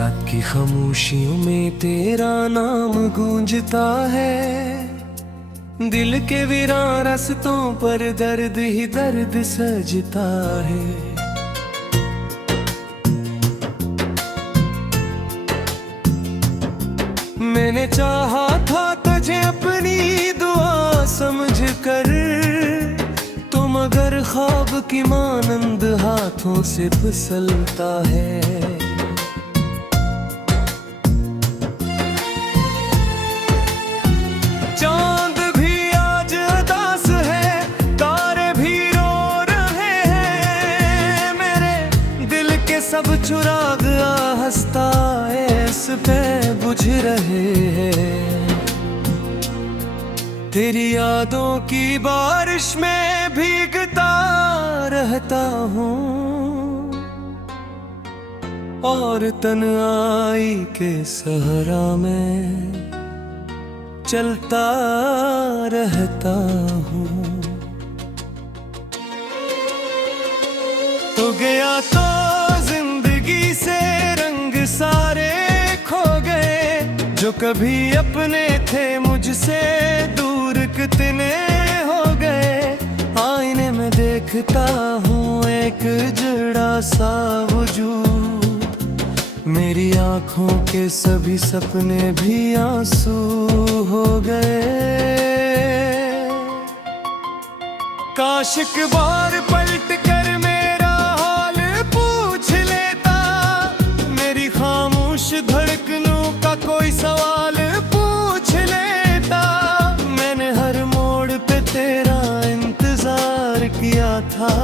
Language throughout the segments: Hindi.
रात की खामोशियों में तेरा नाम गूंजता है। दिल के वीरान रास्तों पर दर्द ही दर्द सजता है। मैंने चाहा था तुझे अपनी दुआ समझ कर, तो मगर ख्वाब की मानंद हाथों से फिसलता है। चांद भी आज उदास है, तारे भी रो रहे हैं। मेरे दिल के सब चिराग आहिस्ता इस पे बुझ रहे हैं। तेरी यादों की बारिश में भीगता रहता हूँ और तन्हाई के सहरा में चलता रहता हूँ। तो गया तो जिंदगी से रंग सारे खो गए, जो कभी अपने थे मुझसे दूर कितने हो गए। आईने में देखता हूँ एक जड़ा सा वजूद, मेरी आंखों के सभी सपने भी आंसू हो गए। काश एक बार पलट कर मेरा हाल पूछ लेता, मेरी खामोश धड़कनों का कोई सवाल पूछ लेता। मैंने हर मोड़ पे तेरा इंतजार किया था,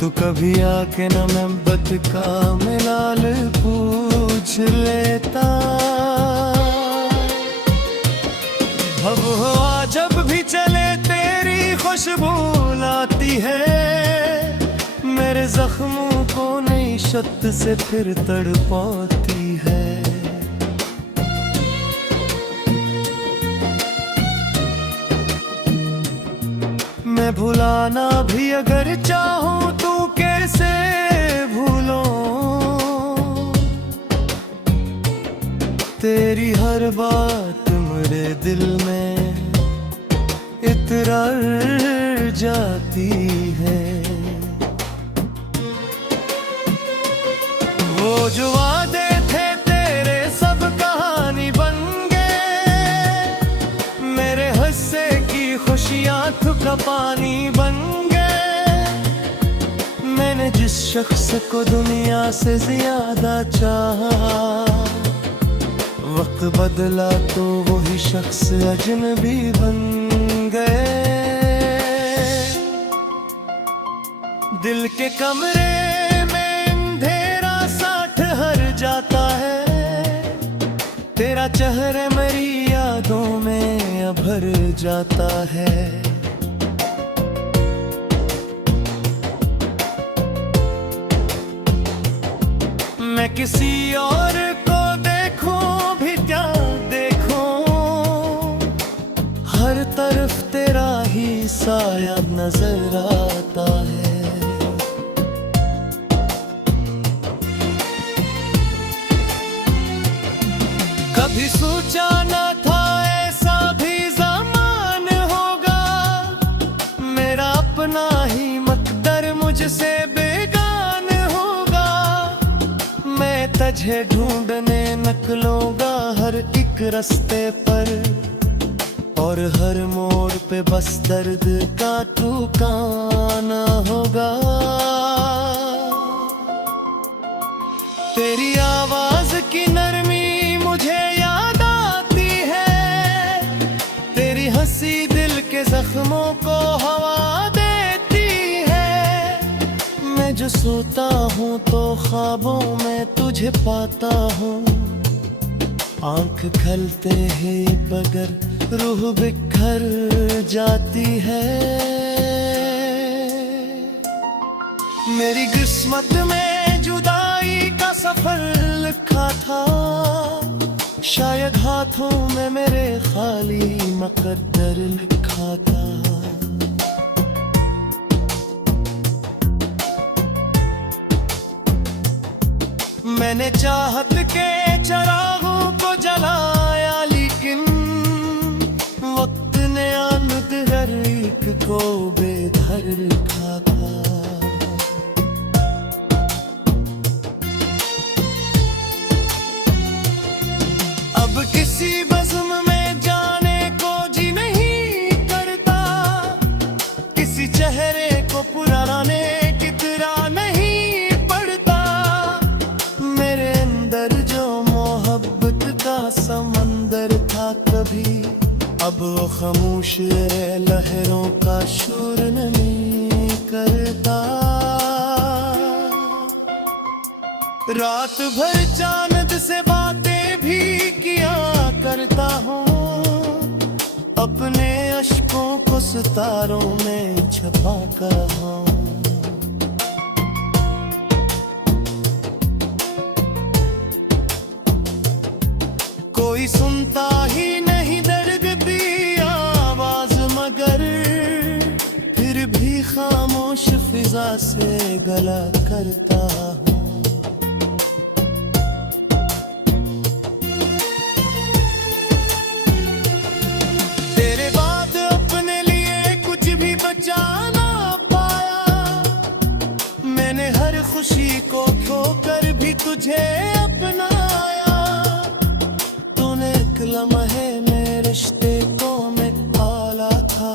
तू कभी आके न मोहब्बत का मिलाल पूछ लेता। अब हवा जब भी चले तेरी खुशबू लाती है, मेरे जख्मों को नई शत से फिर तड़पाती है। मैं भुलाना भी अगर चाहूं तू कैसे भूलो, तेरी हर बात मेरे दिल में इतर जाती है। वो जो वादे थे तेरे सब कहानी बन गए, मेरे हंसे की खुशियां का पानी बन गए। मैंने जिस शख्स को दुनिया से ज्यादा चाहा, वक्त बदला तो वही शख्स अजनबी बन गए। दिल के कमरे में अंधेरा सा ठहर जाता है, तेरा चेहरा मेरी यादों में भर जाता है। मैं किसी और को देखूं भी क्या देखूं, हर तरफ तेरा ही साया नजर आता है। कभी सोचा न था ऐसा भी ज़मान होगा, मेरा अपना ही मकदर मुझसे बेगान होगा। मैं तुझे ढूंढने निकलूंगा हर एक रास्ते पर, और हर मोड़ पे बस दर्द का ठिकाना होगा। तेरी आवाज की नरमी मुझे याद आती है, तेरी हंसी दिल के जख्मों को हवा देती है। मैं जो सोता हूँ तो ख्वाबों में तुझे पाता हूँ, आंख खलते ही बगर रूह बिखर जाती है। मेरी किस्मत में जुदाई का सफर लिखा था, शायद हाथों में मेरे खाली मुकद्दर लिखा था। मैंने चाहत के चरागों को जलाया, लेकिन वक्त ने आनत हर एक को बेघर रखा था। अब किसी बज़्म में जाने को जी नहीं करता, किसी चेहरे को पुराने की तरह नहीं पड़ता। मेरे अंदर जो मोहब्बत का समंदर था कभी, अब वो खामोश लहरों का शोर नहीं करता। रात भर चांद से बातें भी किया करता हूँ, अपने अश्कों को सितारों में छुपा कर हूँ। कोई सुनता ही नहीं दर्द दी आवाज, मगर फिर भी खामोश फिजा से गला करता हूँ। तेरे बाद अपने लिए कुछ भी बचा ना पाया, मैंने हर खुशी को खोकर भी तुझे अपनाया। तूने एक लम्हे में रिश्ते को में पाला था,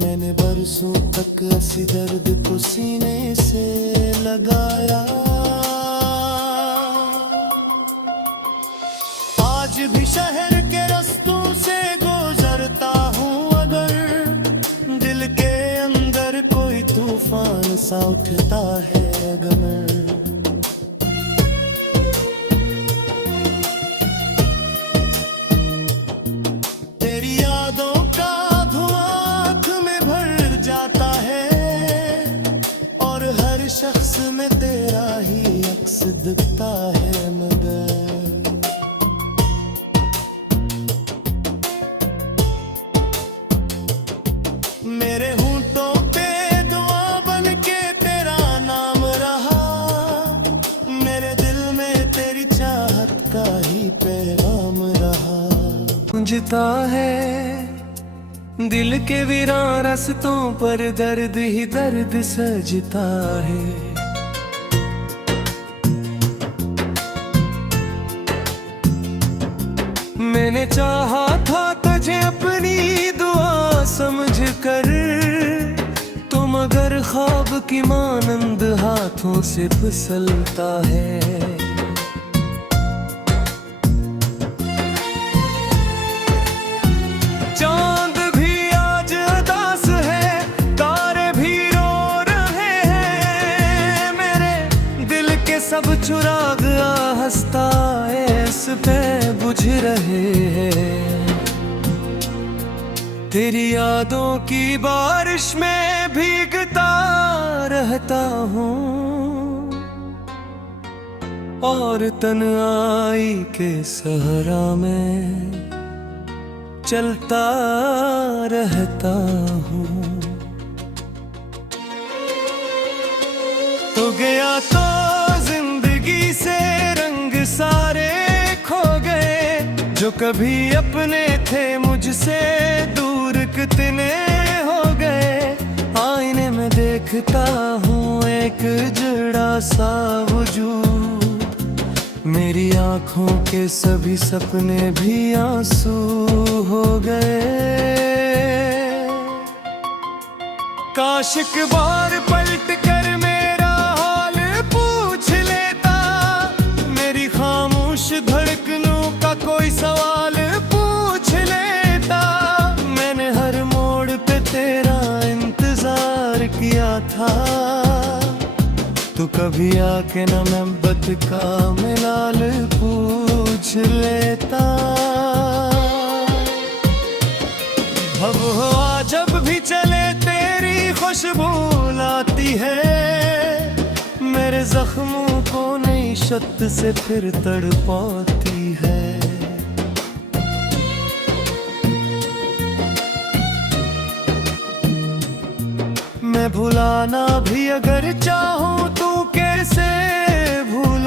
मैंने बरसों तक ऐसी दर्द को सीने से लगाया। आज भी शहर के रास्तों से गुजरता हूँ, अगर दिल के अंदर कोई तूफान सा उठता है गमर। तेरी यादों का धुआं आँख में भर जाता है, और हर शख्स में तेरा ही अक्स दिखता है। मगर मेरे होंठों पे दुआ बन के तेरा नाम रहा, मेरे दिल में तेरी चाहत का ही पैगाम रहा। गूंजता है दिल के वीरान रास्तों पर, दर्द ही दर्द सजता है। मैंने चाहा था तुझे अपनी दुआ समझ कर, तुम अगर ख्वाब की मानंद हाथों से फिसलता है। चांद भी आज उदास है, तारे भी रो रहे हैं, मेरे दिल के सब चुराग आहिस्ता इस पे बुझ रहे हैं। तेरी यादों की बारिश में भीगता रहता हूँ, और तन्हाई के सहरा में चलता रहता हूँ। तो गया तो जिंदगी से रंग सारे खो गए, जो कभी अपने थे मुझसे दूर कितने हो गए। आईने में देखता हूँ एक जुड़ा सा वजूद, मेरी आंखों के सभी सपने भी आंसू हो गए। काश एक बार पलट कर मेरा हाल पूछ लेता, मेरी खामोश धड़कनों का कोई सवाल पूछ लेता। मैंने हर मोड़ पे तेरा इंतजार किया था, तू कभी आके न मोहब्बत का मिलाल पूछ लेता। अब हवा जब भी चले तेरी खुशबू लाती है, मेरे जख्मों को नई शत से फिर तड़पाती है। मैं भुलाना भी अगर चाहूँ तू कैसे भूल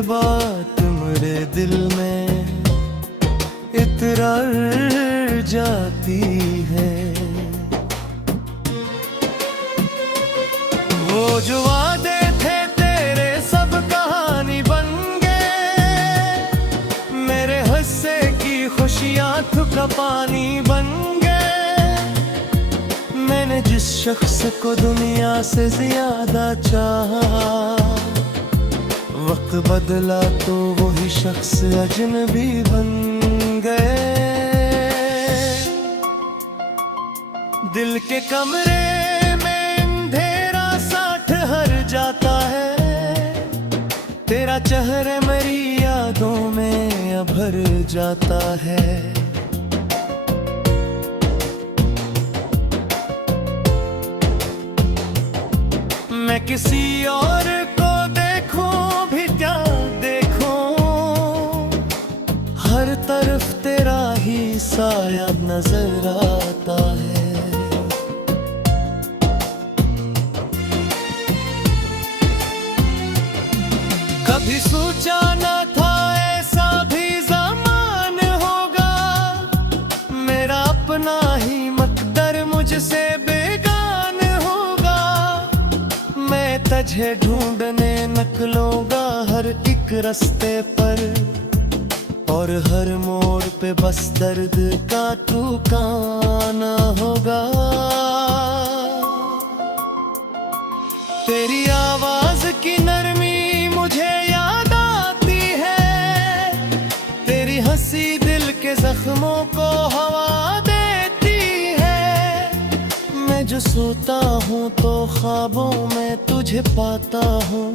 ये बात मेरे दिल में इतरार जाती है। वो जो वादे थे तेरे सब कहानी बन गए, मेरे हंसे की खुशियां थुका पानी बन गए। मैंने जिस शख्स को दुनिया से ज्यादा चाहा, वक्त बदला तो वही शख्स अजनबी बन गए। दिल के कमरे में अंधेरा सा ठहर जाता है, तेरा चेहरा मेरी यादों में भर जाता है। मैं किसी और को देखूं भी क्या देखूं, हर तरफ तेरा ही साया नजर आता है। कभी सोचा न था ऐसा भी ज़मान होगा, मेरा अपना ही मकदर मुझसे बेगान होगा। मैं तुझे ढूंढने निकलूंगा हर एक रास्ते पर, और हर मोड़ पे बस दर्द का ठिकाना होगा। तेरी आवाज की नरमी मुझे याद आती है, तेरी हंसी दिल के जख्मों को हवा देती है। मैं जो सोता हूँ तो ख्वाबों में तुझे पाता हूँ,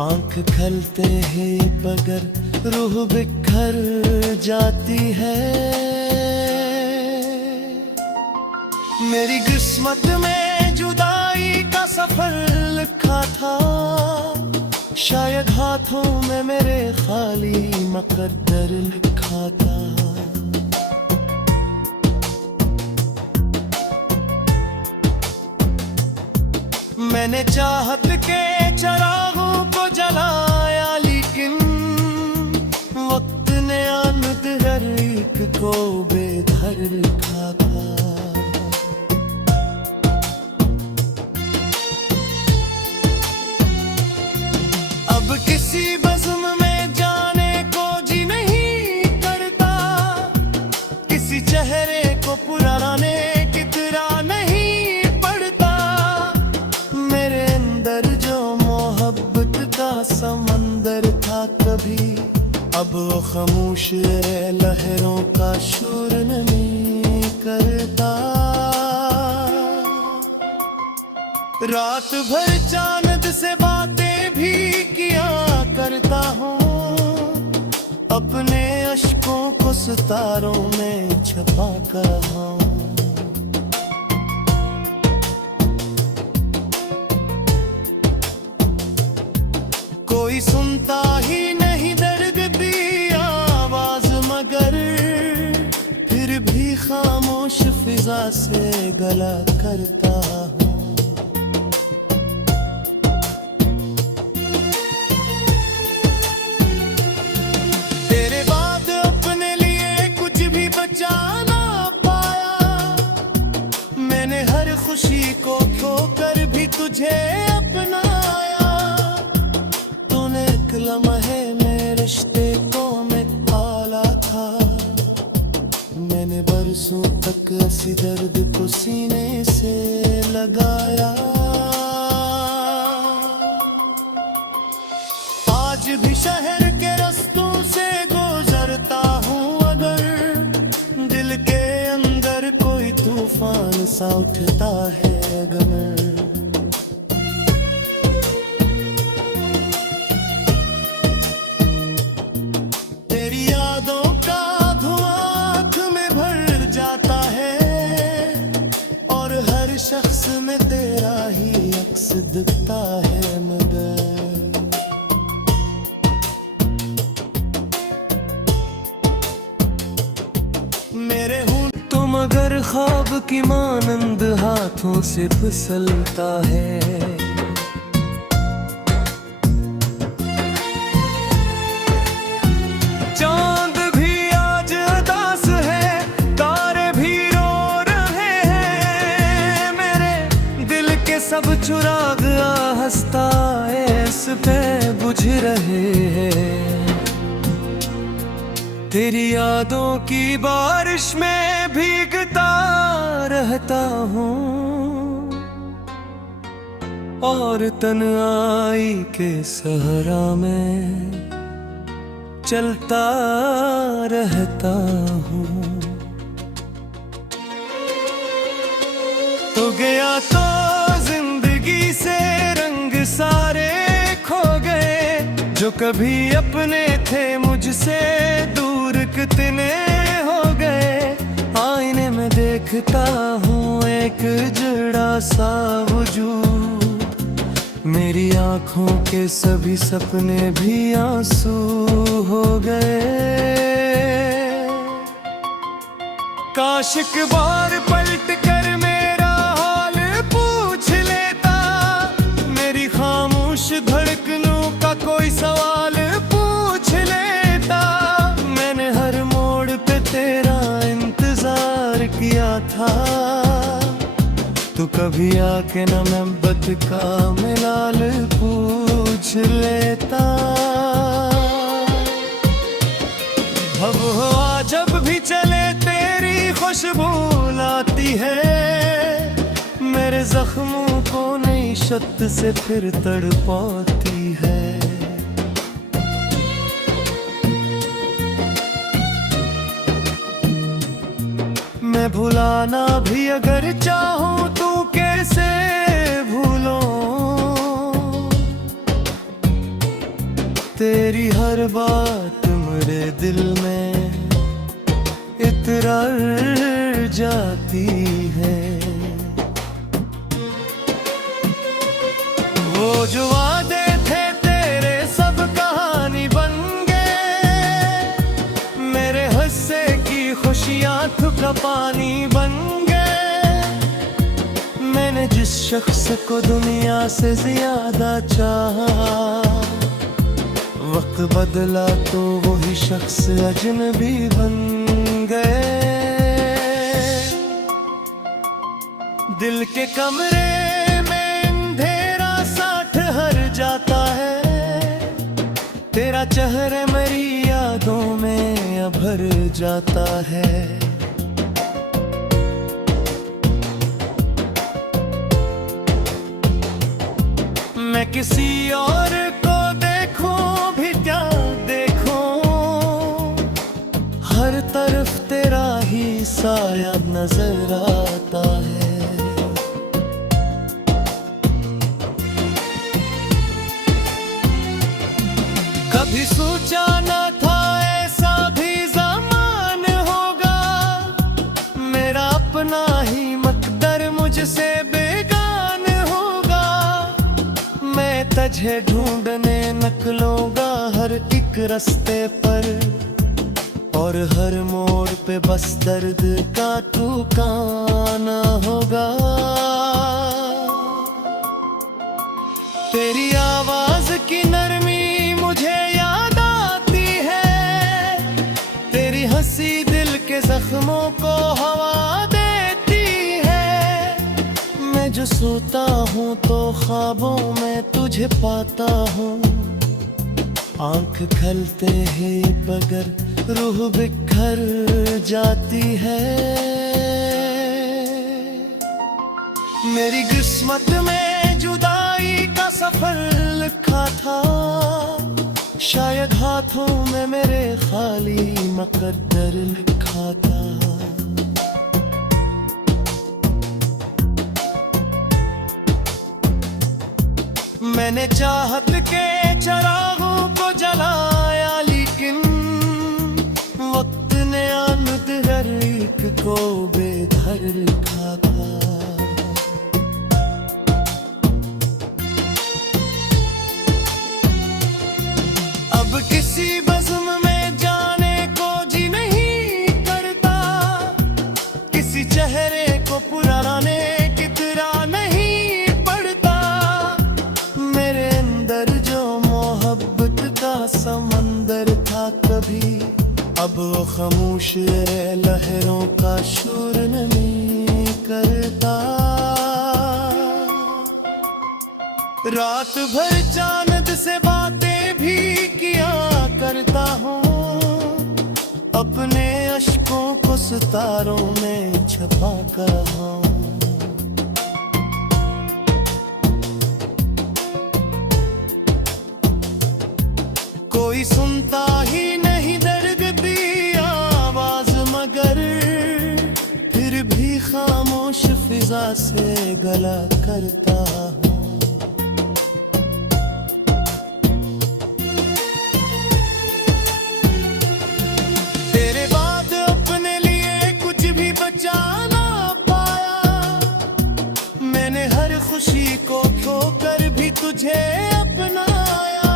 आंख खलते ही बगर रूह बिखर जाती है। मेरी किस्मत में जुदाई का सफर लिखा था, शायद हाथों में मेरे खाली मुकद्दर लिखा था। मैंने चाहत के चरागों को जलाया, लेकिन वक्त ने आमद हर एक को बेघर रखा था। अब किसी बज़्म में जाने को जी नहीं करता, किसी चेहरे को पुराने की तरह नहीं पड़ता। मेरे अंदर जो मोहब्बत का समंदर था कभी, अब वो खामोश लहरों का शोर नहीं करता। रात भर चांद से बातें भी किया करता हूँ, अपने अश्कों को सितारों में छुपा कर रहा हूँ। कोई सुनता ही नहीं दर्द दी आवाज, मगर फिर भी खामोश फिजा से गला करता हूँ। तेरे बाद अपने लिए कुछ भी बचा ना पाया, मैंने हर खुशी को खोकर भी तुझे अपनाया। तूने एक लम्हे में रिश्ते को में पाला था, मैंने बरसों तक ऐसी दर्द को सीने से लगाया। आज भी शहर के रास्तों से गुजरता हूँ, अगर दिल के अंदर कोई तूफान सा उठता है गमर। तेरी यादों का धुआं आँख में भर जाता है, और हर शख्स में तेरा ही अक्स दिखता है। मगर मेरे हूँ तो मगर ख्वाब की मानंद हाथों से फिसलता है। सब चुराग आहिस्ता इस पे बुझ रहे हैं। तेरी यादों की बारिश में भीगता रहता हूँ और तन्हाई के सहरा में चलता रहता हूँ। तो गया तो जिंदगी से रंग सारे खो गए, जो कभी अपने थे मुझसे दूर कितने हो गए। आईने में देखता हूँ एक जड़ा सा वजूद, मेरी आंखों के सभी सपने भी आंसू हो गए। काश एक बार पलट कर मेरा हाल पूछ लेता, मेरी खामोश धड़कनों का कोई सवाल पूछ लेता। मैंने हर मोड़ पे तेरा इंतजार किया था, तू कभी आके न मोहब्बत का मिलाल पूछ लेता। अब हवा जब भी चले तेरी खुशबू लाती है, मेरे जख्मों को नई शत से फिर तड़पाती है। मैं भुलाना भी अगर चाहूं तू कैसे भूलो, तेरी हर बात मेरे दिल में इतर जाती है। वो जो वादे थे तेरे सब कहानी बन गए, मेरे हंसे की खुशियां का पानी बन गए। मैंने जिस शख्स को दुनिया से ज्यादा चाहा, वक्त बदला तो वही शख्स अजनबी बन गए। दिल के कमरे में अंधेरा सा ठहर जाता है, तेरा चेहरा मेरी यादों में भर जाता है। मैं किसी और को देखूं भी क्या देखूं, हर तरफ तेरा ही साया नजर आता है। कभी सोचा न था ऐसा भी ज़मान होगा, मेरा अपना ही मकदर मुझसे बेगान होगा। मैं तुझे ढूंढने निकलूंगा हर एक रास्ते पर, और हर मोड़ पे बस दर्द का ठिकाना होगा। तेरी आवाज की नरमी मुझे याद आती है, तेरी हंसी दिल के जख्मों को हवा देती है। मैं जो सोता हूँ तो ख्वाबों में तुझे पाता हूँ, आंख खलते ही बगर रूह बिखर जाती है। मेरी किस्मत में जुदाई का सफर लिखा था, शायद हाथों में मेरे खाली मुकद्दर लिखा था। मैंने चाहत के चरागों को जलाया, लेकिन वक्त ने आनत हर एक को बेघर रखा था। अब किसी बज़्म में जाने को जी नहीं करता, किसी चेहरे को पुराने की तरह नहीं पड़ता। मेरे अंदर जो मोहब्बत का समंदर था कभी, अब वो खामोश लहरों का शोर नहीं करता। रात भर चांद से बातें भी किया करता हूँ, अपने अश्कों को सितारों में छुपा कर हूँ। कोई सुनता ही नहीं दर्द की आवाज, मगर फिर भी खामोश फिजा से गला करता हूँ। तेरे बाद अपने लिए कुछ भी बचा ना पाया, मैंने हर खुशी को खोकर भी तुझे अपनाया।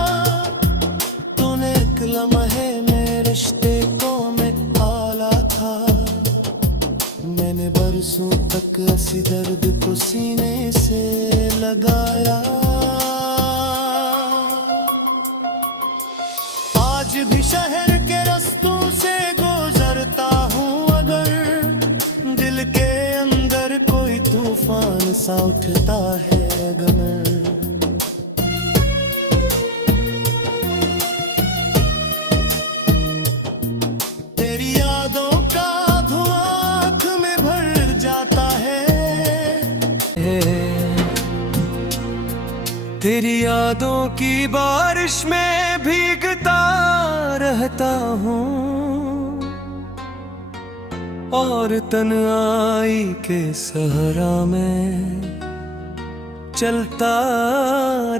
तूने एक लम्हे में रिश्ते को में पाला था, मैंने बरसों तक ऐसी दर्द को सीने से लगाया। आज भी शहर के रास्तों से गुजरता हूँ, अगर दिल के अंदर कोई तूफान सा उठता है अगर। तेरी यादों का धुआं आँख में भर जाता है, तेरी यादों की बारिश में भीगता रहता हूँ, और तन्हाई के सहरा में चलता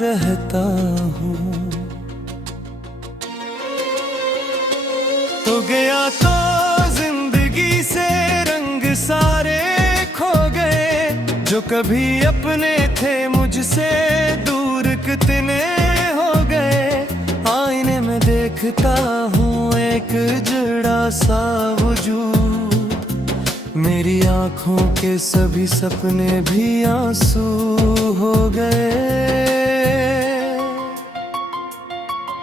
रहता हूँ। तो गया तो जिंदगी से रंग सारे खो गए, जो कभी अपने थे मुझसे दूर कितने हो गए। आईने में देखता हूँ एक जुड़ा सा वजूद, मेरी आंखों के सभी सपने भी आंसू हो गए।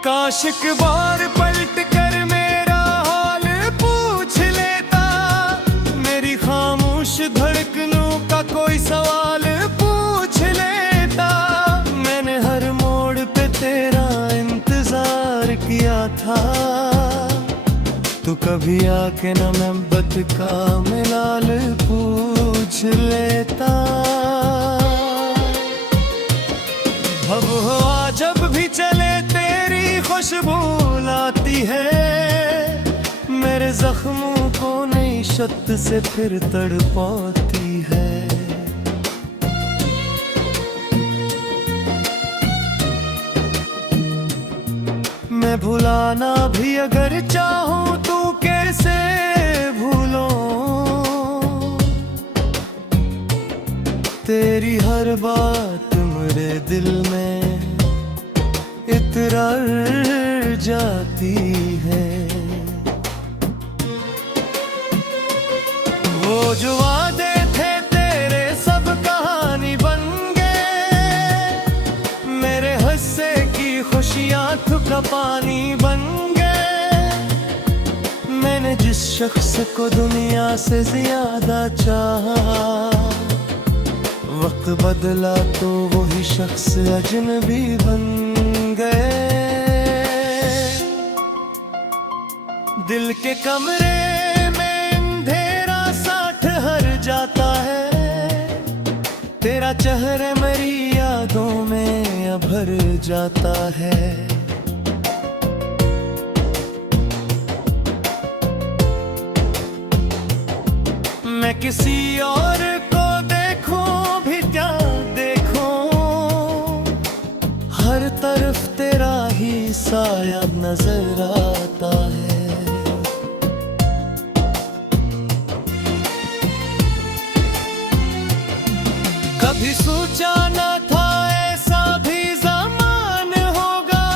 काश एक बार पलट कर मेरा हाल पूछ लेता, मेरी खामोश धड़कनों का कोई सवाल पूछ लेता। मैंने हर मोड़ पे तेरा इंतजार किया था, तू कभी आके न मोहब्बत का मिलाल पूछ लेता। अब हवा जब भी चले तेरी खुशबू लाती है, मेरे जख्मों को नई शत से फिर तड़पाती है। मैं भुलाना भी अगर चाहूं तू कैसे भूलो, तेरी हर बात मेरे दिल में इतरार जाती है। वो जो वादे थे तेरे सब कहानी बन गए, मेरे हंसे की खुशियां थुका पानी बन गए। मैंने जिस शख्स को दुनिया से ज्यादा चाहा, वक्त बदला तो वही शख्स अजनबी बन गए। दिल के कमरे में अंधेरा सा ठहर जाता है, तेरा चेहरा मेरी यादों में भर जाता है। मैं किसी और को देखूं भी क्या देखूं, हर तरफ तेरा ही साया नजर आता है। कभी सोचा न था ऐसा भी ज़मान होगा,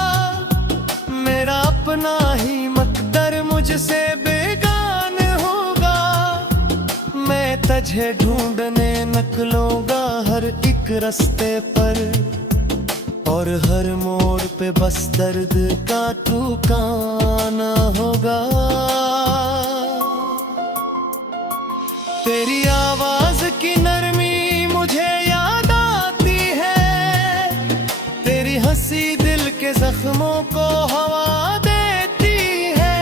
मेरा अपना ही मकदर मुझसे बेगान होगा। मैं तुझे ढूंढने निकलूंगा हर एक रास्ते पर, और हर मोड़ पे बस दर्द का ठिकाना होगा। तेरी आवाज की नरमी मुझे याद आती है, जख्मों को हवा देती है।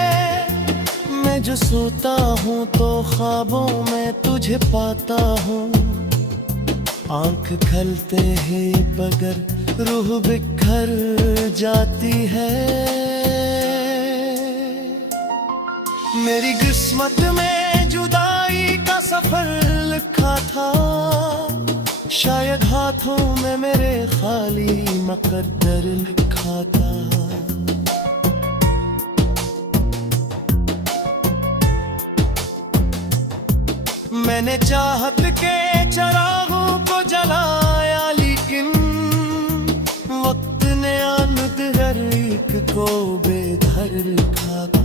मैं जो सोता हूँ तो ख्वाबों में तुझे पाता हूँ। आंख खलते ही बगर रूह बिखर जाती है। मेरी किस्मत में जुदाई का सफर लिखा था, शायद हाथों में मेरे खाली मुकद्दर लिखा था। मैंने चाहत के चरागों को जलाया, लेकिन वक्त ने आनत हर एक को बेघर रखा था।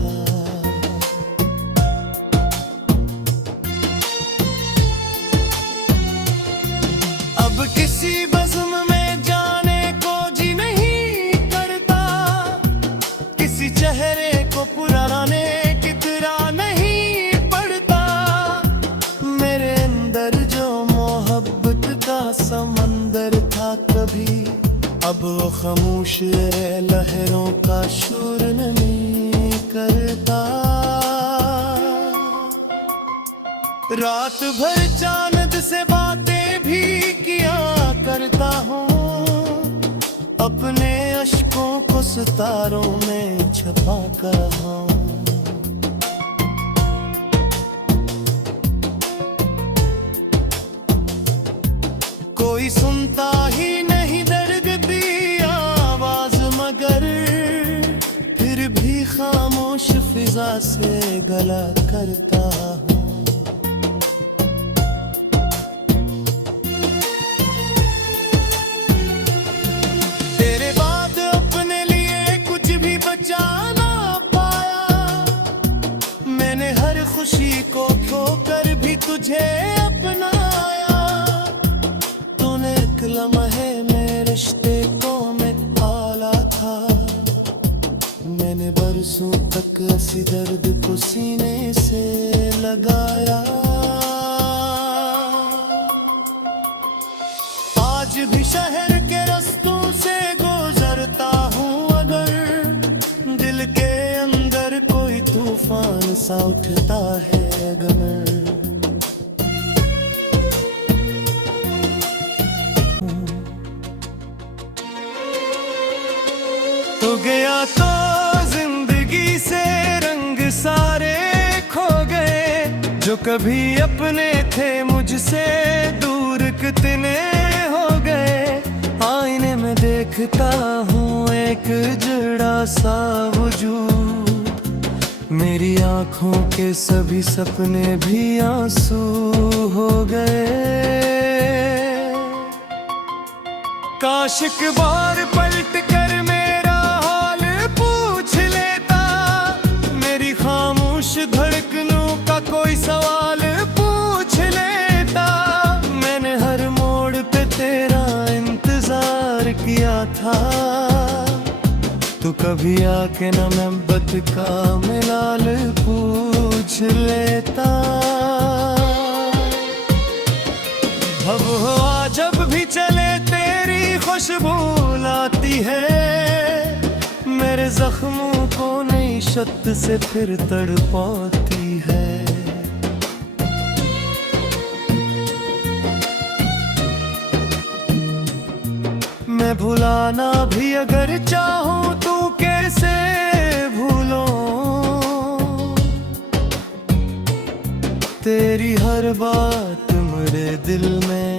अब किसी बज़्म में जाने को जी नहीं करता, किसी चेहरे को पुराने की तरह नहीं पड़ता। मेरे अंदर जो मोहब्बत का समंदर था कभी, अब वो खामोश लहरों का शोर नहीं करता। रात भर चांद से बातें भी किया करता हूँ, अपने अश्कों को सितारों में छुपा कर हूँ। कोई सुनता ही नहीं दर्द दी आवाज, मगर फिर भी खामोश फिजा से गला करता हूँ। तेरे बाद अपने लिए कुछ भी बचा ना पाया, मैंने हर खुशी को खोकर भी तुझे अपनाया। तूने एक लम्हे में रिश्ते को में पाला था, मैंने बरसों तक ऐसी दर्द को सीने से लगाया। आज भी शहर के रास्तों से गुजरता हूँ, अगर दिल के अंदर कोई तूफान सा उठता है गमर। तो गया तो जिंदगी से रंग सारे खो गए, जो कभी अपने थे मुझसे दूर कितने हो गए। आईने में देखता हूँ एक जुड़ा सा वजूद, मेरी आंखों के सभी सपने भी आंसू हो गए। काश एक बार पलट कर मेरा हाल पूछ लेता, मेरी खामोश धड़कनों का कोई सवाल पूछ लेता। मैंने हर मोड़ पे तेरा इंतजार किया था, तू कभी आके न मोहब्बत का मिलाल पूछ लेता। अब हवा जब भी चले तेरी खुशबू लाती है, मेरे जख्मों को नई शत से फिर तड़पाती है। मैं भुलाना भी अगर चाहूँ तो कैसे भूलूं, तेरी हर बात मेरे दिल में